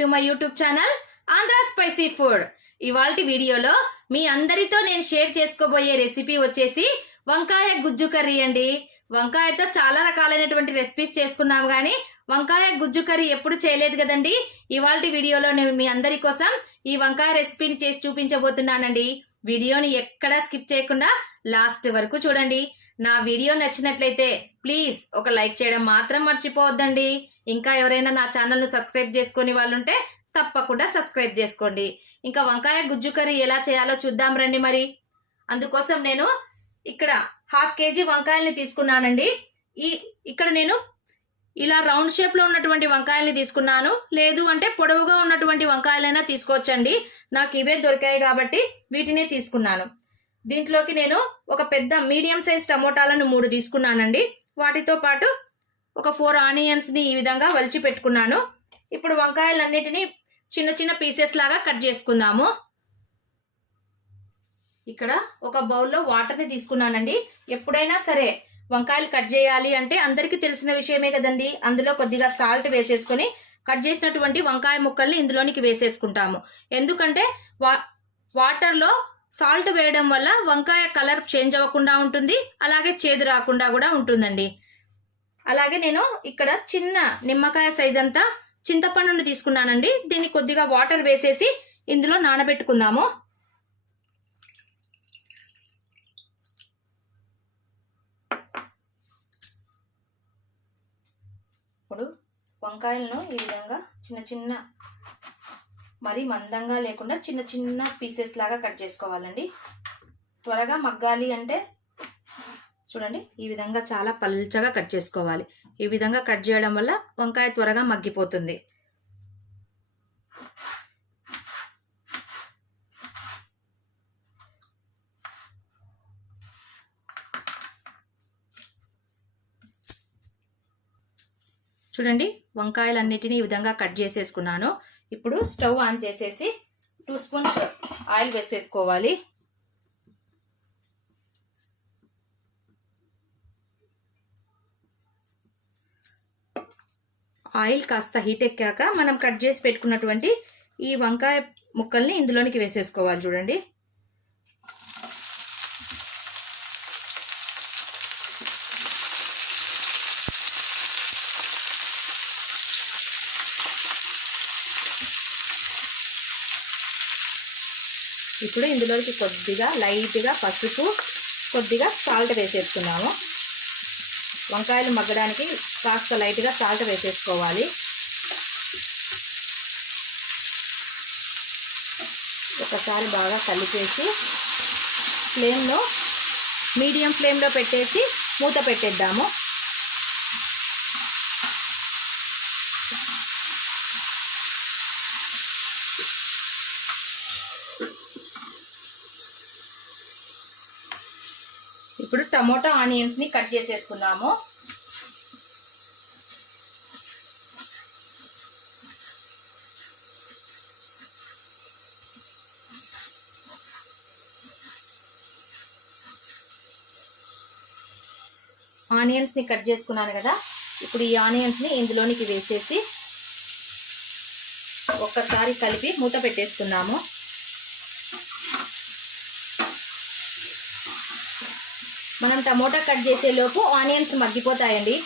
To my YouTube channel Andhra spicy food. ఇవాల్టి వీడియోలో మీ అందరితో నేను షేర్ చేసుకోబోయే రెసిపీ వచ్చేసి వంకాయ గుజ్జు కర్రీ అండి. వంకాయతో చాలా రకాలైనటువంటి రెసిపీస్ చేసుకున్నాము, కానీ వంకాయ గుజ్జు కర్రీ ఎప్పుడు చేయలేదు కదండి. ఇవాల్టి వీడియోలో నేను మీ అందరి కోసం ఈ వంకాయ రెసిపీని చేసి చూపించబోతున్నానండి. వీడియోని ఎక్కడా స్కిప్ చేయకుండా లాస్ట్ వరకు చూడండి. నా వీడియో నచ్చినట్లయితే ప్లీజ్ ఒక లైక్ చేయడం మాత్రం మర్చిపోవద్దండి. ఇంకా ఎవరైనా నా ఛానల్ను సబ్స్క్రైబ్ చేసుకునే వాళ్ళు ఉంటే తప్పకుండా సబ్స్క్రైబ్ చేసుకోండి. ఇంకా వంకాయ గుజ్జు కర్రీ ఎలా చేయాలో చూద్దాం రండి. మరి అందుకోసం నేను ఇక్కడ 1/2 kg వంకాయల్ని తీసుకున్నానండి. ఇక్కడ నేను ఇలా రౌండ్ షేప్లో ఉన్నటువంటి వంకాయల్ని తీసుకున్నాను. లేదు అంటే పొడవుగా ఉన్నటువంటి వంకాయలైనా తీసుకోవచ్చండి. నాకు ఇవే దొరికాయి కాబట్టి వీటినే తీసుకున్నాను. దీంట్లోకి నేను ఒక పెద్ద మీడియం సైజ్ టమోటాలను 3 తీసుకున్నానండి. వాటితో పాటు ఒక 4 ఆనియన్స్ని ఈ విధంగా వలిచి పెట్టుకున్నాను. ఇప్పుడు వంకాయలన్నిటినీ చిన్న చిన్న పీసెస్ లాగా కట్ చేసుకుందాము. ఇక్కడ ఒక బౌల్లో వాటర్ని తీసుకున్నానండి. ఎప్పుడైనా సరే వంకాయలు కట్ చేయాలి అంటే అందరికీ తెలిసిన విషయమే కదండి. అందులో కొద్దిగా సాల్ట్ వేసేసుకొని కట్ చేసినటువంటి వంకాయ ముక్కల్ని ఇందులోనికి వేసేసుకుంటాము. ఎందుకంటే వాటర్లో సాల్ట్ వేయడం వల్ల వంకాయ కలర్ చేంజ్ అవ్వకుండా ఉంటుంది, అలాగే చేదు రాకుండా కూడా ఉంటుందండి. అలాగే నేను ఇక్కడ చిన్న నిమ్మకాయ సైజ్ అంతా చింతపండుని తీసుకున్నానండి. దీన్ని కొద్దిగా వాటర్ వేసేసి ఇందులో నానబెట్టుకుందాము. ఇప్పుడు వంకాయలను ఈ విధంగా చిన్న చిన్న, మరీ మందంగా లేకుండా చిన్న చిన్న పీసెస్ లాగా కట్ చేసుకోవాలండి. త్వరగా మగ్గాలి అంటే చూడండి, ఈ విధంగా చాలా పల్చగా కట్ చేసుకోవాలి. ఈ విధంగా కట్ చేయడం వల్ల వంకాయ త్వరగా మగ్గిపోతుంది. చూడండి, వంకాయలన్నిటినీ ఈ విధంగా కట్ చేసేసుకున్నాను. ఇప్పుడు స్టవ్ ఆన్ చేసేసి 2 స్పూన్స్ ఆయిల్ వేసేసుకోవాలి. ఆయిల్ కాస్త హీట్ ఎక్కాక మనం కట్ చేసి పెట్టుకున్నటువంటి ఈ వంకాయ ముక్కల్ని ఇందులోనికి వేసేసుకోవాలి. చూడండి, ఇప్పుడు ఇందులోకి కొద్దిగా లైట్గా పసుపు, కొద్దిగా సాల్ట్ వేసేసుకున్నాము. వంకాయలు మగ్గడానికి కాస్త లైట్గా సాల్ట్ వేసేసుకోవాలి. ఒకసారి బాగా కలిపేసి మీడియం ఫ్లేమ్లో పెట్టేసి మూత పెట్టేద్దాము. ఇప్పుడు టమోటా ఆనియన్స్ని కట్ చేసేసుకుందాము. ఆనియన్స్ని కట్ చేసుకున్నాను కదా, ఇప్పుడు ఈ ఆనియన్స్ని ఇందులోనికి వేసేసి ఒక్కసారి కలిపి మూత పెట్టేసుకుందాము. మనం టమోటా కట్ చేసేలోపు ఆనియన్స్ మగ్గిపోతాయండి.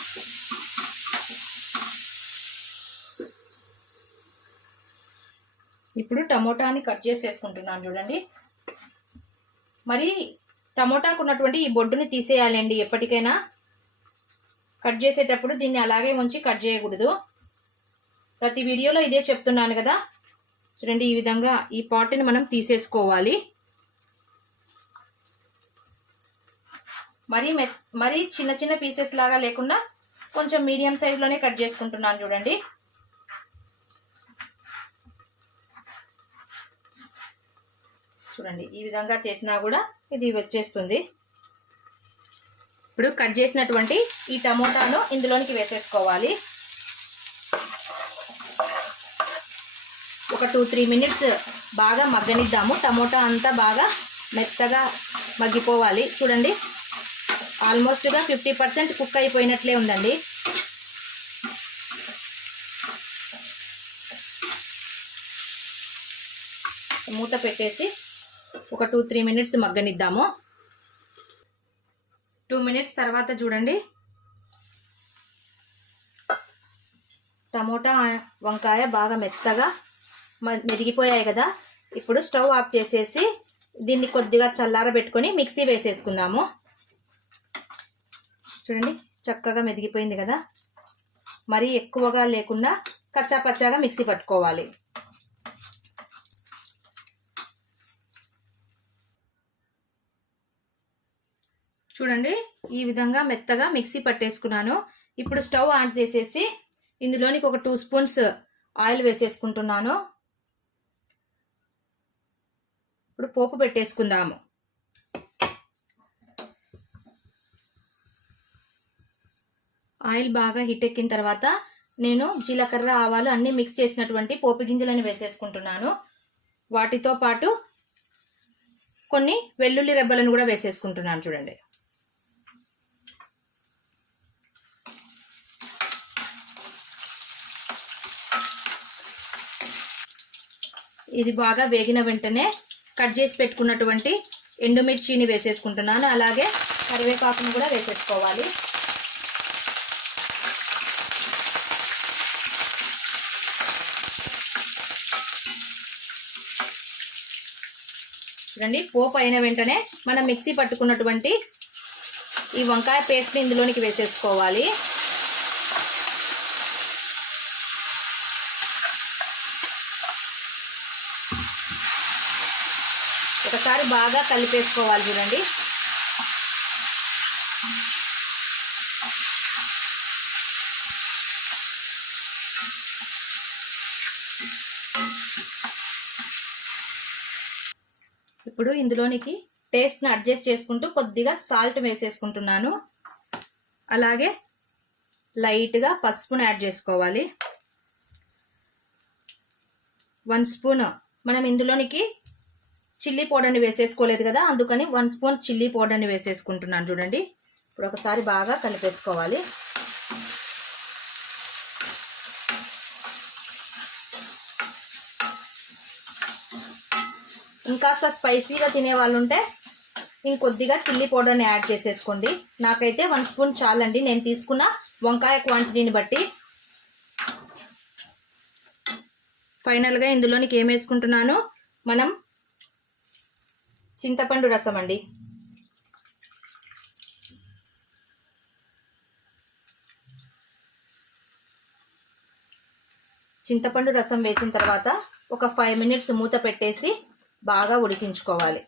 ఇప్పుడు టమోటాని కట్ చేసేసుకుంటున్నాను. చూడండి, మరి టమోటాకు ఉన్నటువంటి ఈ బొడ్డుని తీసేయాలండి. ఎప్పటికైనా కట్ చేసేటప్పుడు దీన్ని అలాగే ఉంచి కట్ చేయకూడదు. ప్రతి వీడియోలో ఇదే చెప్తున్నాను కదా. చూడండి, ఈ విధంగా ఈ పార్ట్ని మనం తీసేసుకోవాలి. మరీ చిన్న చిన్న పీసెస్ లాగా లేకుండా కొంచెం మీడియం సైజులోనే కట్ చేసుకుంటున్నాను. చూడండి, ఈ విధంగా చేసినా కూడా ఇది వచ్చేస్తుంది. ఇప్పుడు కట్ చేసినటువంటి ఈ టమోటాను ఇందులోనికి వేసేసుకోవాలి. ఒక 2-3 మినిట్స్ బాగా మగ్గనిద్దాము. టమోటా అంతా బాగా మెత్తగా మగ్గిపోవాలి. చూడండి, ఆల్మోస్ట్గా 50% కుక్ అయిపోయినట్లే ఉందండి. మూత పెట్టేసి ఒక 2-3 మినిట్స్ మగ్గనిద్దాము. 2 మినిట్స్ తర్వాత చూడండి, టమోటా వంకాయ బాగా మెత్తగా మెదిగిపోయాయి కదా. ఇప్పుడు స్టవ్ ఆఫ్ చేసేసి దీన్ని కొద్దిగా చల్లారబెట్టుకొని మిక్సీ వేసేసుకుందాము. చూడండి చక్కగా మెదిగిపోయింది కదా. మరీ ఎక్కువగా లేకుండా కచ్చా పచ్చాగా మిక్సీ పట్టుకోవాలి. చూడండి ఈ విధంగా మెత్తగా మిక్సీ పట్టేసుకున్నాను. ఇప్పుడు స్టవ్ ఆన్ చేసేసి ఇందులోనికి ఒక 2 స్పూన్స్ ఆయిల్ వేసేసుకుంటున్నాను. ఇప్పుడు పోపు పెట్టేసుకుందాము. ఆయిల్ బాగా హీట్ ఎక్కిన తర్వాత నేను జీలకర్ర ఆవాలు అన్నీ మిక్స్ చేసినటువంటి పోపు గింజలను వేసేసుకుంటున్నాను. వాటితో పాటు కొన్ని వెల్లుల్లి రెబ్బలను కూడా వేసేసుకుంటున్నాను. చూడండి ఇది బాగా వేగిన వెంటనే కట్ చేసి పెట్టుకున్నటువంటి ఎండుమిర్చిని వేసేసుకుంటున్నాను. అలాగే కరివేపాకును కూడా వేసేసుకోవాలి. చూడండి పోపు అయిన వెంటనే మనం మిక్సీ పట్టుకున్నటువంటి ఈ వంకాయ పేస్ట్ని ఇందులోనికి వేసేసుకోవాలి. ఒకసారి బాగా కలిపేసుకోవాలి. చూడండి ఇప్పుడు ఇందులోనికి టేస్ట్ని అడ్జస్ట్ చేసుకుంటూ కొద్దిగా సాల్ట్ వేసేసుకుంటున్నాను. అలాగే లైట్గా పసుపును యాడ్ చేసుకోవాలి. 1 స్పూన్ మనం ఇందులోనికి చిల్లీ పౌడర్ని వేసేసుకోలేదు కదా, అందుకని 1 స్పూన్ చిల్లీ పౌడర్ని వేసేసుకుంటున్నాను. చూడండి ఇప్పుడు ఒకసారి బాగా కలిపేసుకోవాలి. ఇంకాస్త స్పైసీగా తినే వాళ్ళు ఉంటే ఇంకొద్దిగా చిల్లీ పౌడర్ని యాడ్ చేసేసుకోండి. నాకైతే 1 స్పూన్ చాలండి, నేను తీసుకున్న వంకాయ క్వాంటిటీని బట్టి. ఫైనల్గా ఇందులోనికి ఏం వేసుకుంటున్నాను, మనం చింతపండు రసం అండి. చింతపండు రసం వేసిన తర్వాత ఒక 5 మినిట్స్ మూత పెట్టేసి బాగా ఉడికించుకోవాలి.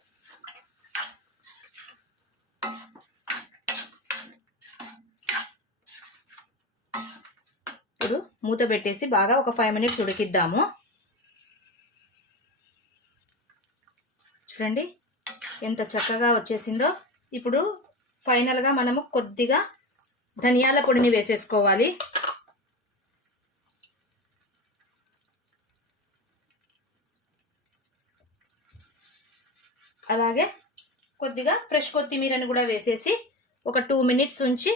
ఇప్పుడు మూత పెట్టేసి బాగా ఒక 5 మినిట్స్ ఉడికిద్దాము. చూడండి ఎంత చక్కగా వచ్చేసిందో. ఇప్పుడు ఫైనల్గా మనము కొద్దిగా ధనియాల పొడిని వేసేసుకోవాలి. అలాగే కొద్దిగా ఫ్రెష్ కొత్తిమీరని కూడా వేసేసి ఒక 2 మినిట్స్ ఉంచి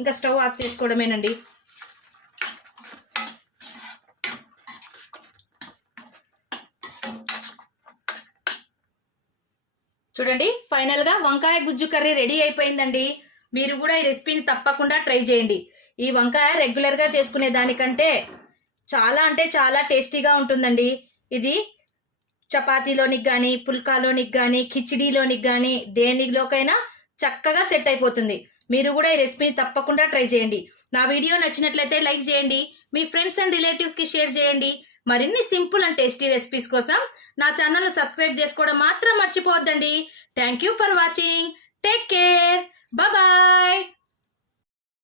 ఇంకా స్టవ్ ఆఫ్ చేసుకోవడమేనండి. చూడండి ఫైనల్గా వంకాయ గుజ్జు కర్రీ రెడీ అయిపోయిందండి. మీరు కూడా ఈ రెసిపీని తప్పకుండా ట్రై చేయండి. ఈ వంకాయ రెగ్యులర్గా చేసుకునే దానికంటే చాలా అంటే చాలా టేస్టీగా ఉంటుందండి. ఇది చపాతీలోనికి కానీ, పుల్కాలోనికి కానీ, కిచిడీలోనికి కానీ, దేనిలోకైనా చక్కగా సెట్ అయిపోతుంది. మీరు కూడా ఈ రెసిపీని తప్పకుండా ట్రై చేయండి. నా వీడియో నచ్చినట్లయితే లైక్ చేయండి, మీ ఫ్రెండ్స్ అండ్ రిలేటివ్స్కి షేర్ చేయండి. మరిన్ని సింపుల్ అండ్ టేస్టీ రెసిపీస్ కోసం నా ఛానల్ను సబ్స్క్రైబ్ చేసుకోవడం మాత్రం మర్చిపోవద్దండి. Thank you for watching. Take care. Bye.